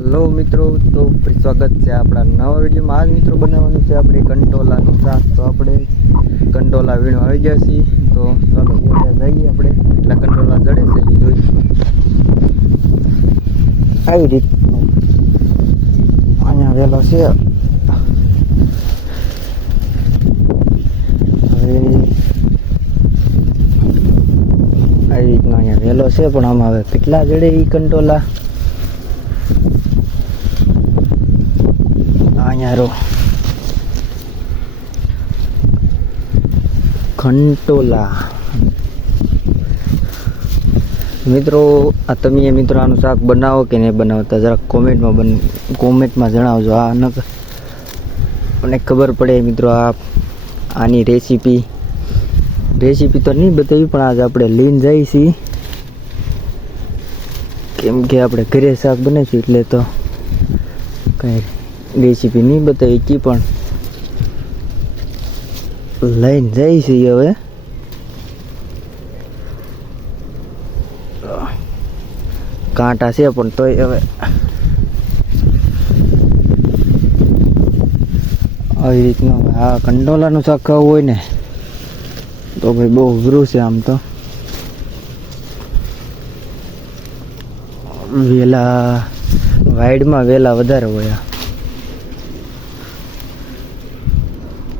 Hello મિત્રો, તો ફરી સ્વાગત છે આપણા નવા વિડીયોમાં. આજ મિત્રો બનાવવાનું છે આપણે કંટોલાનું શાક. તો આપણે કંટોલા વીણવા આવી ગયા છીએ. તો ચાલો જઈએ આપણે એટલા કંટોલા જડે છે એ જોઈ આવી રીતનું અહીંયા વેલો છે. હવે આવી રીતનો અહીંયા વેલો છે, પણ આમાં હવે કેટલા જડે એ કંટોલા અહીંયા કંટોલા મિત્રો. આ તમે મિત્રો આનું શાક બનાવો કે નહીં બનાવતા જરાક કોમેન્ટમાં જણાવજો. આ મને ખબર પડે મિત્રો. આની રેસીપી તો નહીં બતાવી, પણ આજે આપણે લઈને જઈએ છીએ, કેમ કે આપણે ઘરે શાક બનાવીશું એટલે તો કંઈ રેસીપી નહીં બતાવી કી, પણ લઈને જઈ છીએ. હવે કાંટા છે પણ તોય હવે આવી રીતનું આ કંટોલાનું શાક ખાવું હોય ને તો ભાઈ બહુ અઘરું છે. આમ તો વેલા વાઇડમાં વેલા વધારે હોય,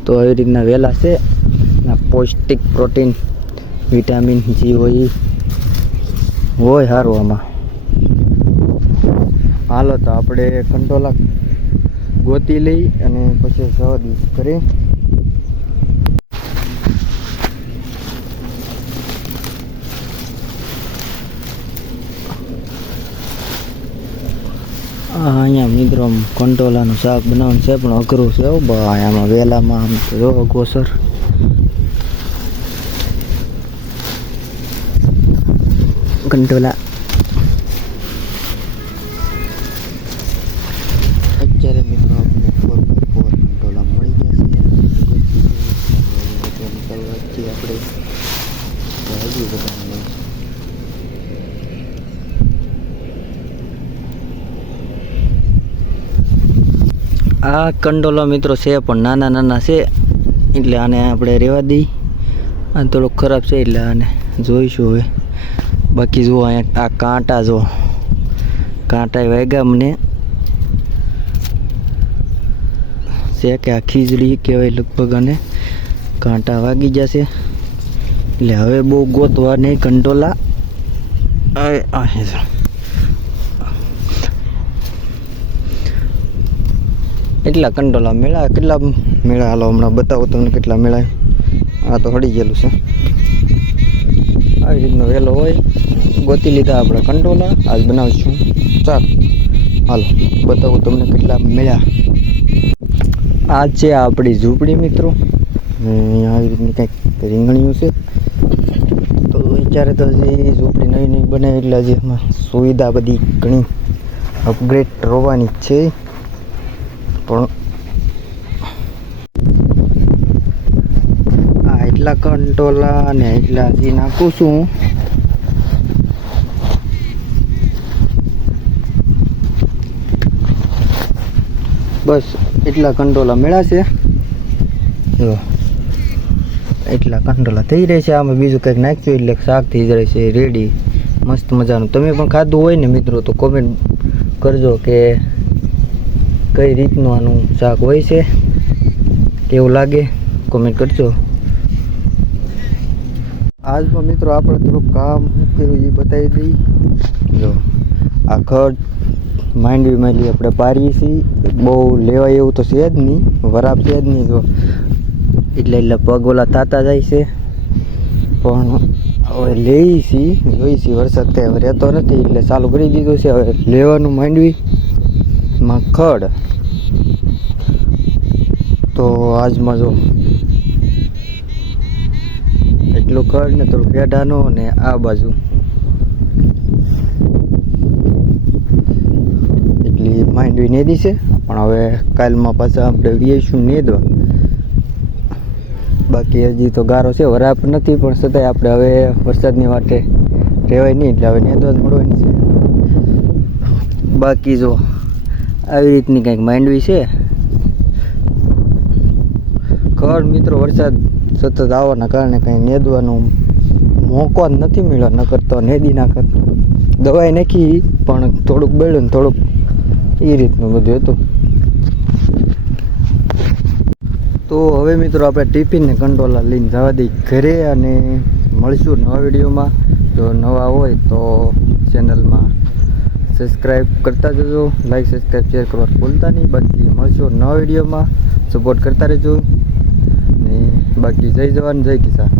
તો આવી રીતના વેલા છે. પૌષ્ટિક પ્રોટીન વિટામિન જે હોય સારું આમાં. હાલો તો આપણે કંટોલા ગોતી લઈ અને પછી સવાદ કરી. અહીંયા મિત્રો કંટોલાનું શાક બનાવવાનું છે, પણ અઘરું છે. આમાં વેલામાં આમ જો ગોસર કંટોલા અત્યારે મિત્રો આપણે 4x4 કંટોલા મળી ગયા છે. આપણે હજી બધા આ કંટોલા મિત્રો છે, પણ નાના નાના છે એટલે આને આપણે રહેવા દઈ. આ થોડોક ખરાબ છે એટલે આને જોઈશું હવે. બાકી જુઓ અહીંયા આ કાંટા, જો કાંટા વાગ્યા મને છે કે આ ખીજડી કહેવાય લગભગ, અને કાંટા વાગી જશે એટલે હવે બહુ ગોતવા નહીં કંટોલા. એટલા કંટોલા મેળા, કેટલા મેળા હાલો હમણાં બતાવું તમને કેટલા મેળા. આ તો હળી ગયેલું છે. આવી રીતનો વહેલો હોય. ગોતી લીધા આપણે કંટોલા, આજ બનાવીશું શાક. હાલો બતાવું તમને કેટલા મેળા. આ છે આપણી ઝૂંપડી મિત્રો. અહીંયા આવી રીતની કંઈક રીંગણીઓ છે. તો વિચારે તો હજી ઝૂંપડી નવી નવી બને એટલે હજી એમાં સુવિધા બધી ઘણી અપગ્રેડ કરવાની જ છે. પણ આ એટલા કંટોલા અને એટલા હજી નાખું છું. બસ એટલા કંટોલા મેળાશે. જો એટલા કંટોલા થઈ રહે છે. આમાં બીજું કંઈક નાખ્યું એટલે શાક થઈ જાય છે રેડી મસ્ત મજાનું. તમે પણ ખાધું હોય ને મિત્રો તો કોમેન્ટ કરજો કે કઈ રીતનું આનું શાક હોય છે, કેવું લાગે કોમેન્ટ કરજો. આજમાં મિત્રો આપણે થોડુંક કામ કર્યું એ બતાવી દઈ. જો આ ખડ માંડવી આપણે પારીએ છીએ. બહુ લેવાય એવું તો છે જ નહીં, વરાપ છે જ નહીં. જો એટલે પગ ઓલા થતા જાય છે, પણ હવે લઈએ છીએ, જોઈએ છીએ. વરસાદ કંઈ હવે રહેતો નથી એટલે ચાલુ કરી દીધું છે હવે લેવાનું માંડવીમાં ખડ. તો આજમાં જો એટલું ખડ ને થોડું પેઢાનો ને આ બાજુ એટલી માંડવી નેદી છે. પણ હવે કાલમાં પાછા આપણે વીએશું નેદવા. બાકી હજી તો ગારો છે, વરાપ નથી, પણ છતાંય આપણે હવે વરસાદની વાટે રહેવાય નહીં એટલે હવે નેદવા જ મળવાની છે. બાકી જો આવી રીતની કંઈક માંડવી છે. ખર મિત્રો વરસાદ સતત આવવાના કારણે કંઈ નેદવાનો મોકો જ નથી મળ્યો. નકર તો નેદી નાખત. દવાઈ નાખી પણ થોડુંક બળ્યું ને થોડુંક એ રીતનું બધું હતું. તો હવે મિત્રો આપણે ટિફિનને કંટોલા લઈને જવા દઈએ ઘરે અને મળશું નવા વિડીયોમાં. જો નવા હોય તો ચેનલમાં સબસ્ક્રાઈબ કરતા જજો, લાઈક સબસ્ક્રાઈબ શેર કરવા ભૂલતા નહીં. બાકી મળશું નવા વિડીયોમાં, સપોર્ટ કરતા રહેજો ને બાકી જય જવાન જય કિસાન.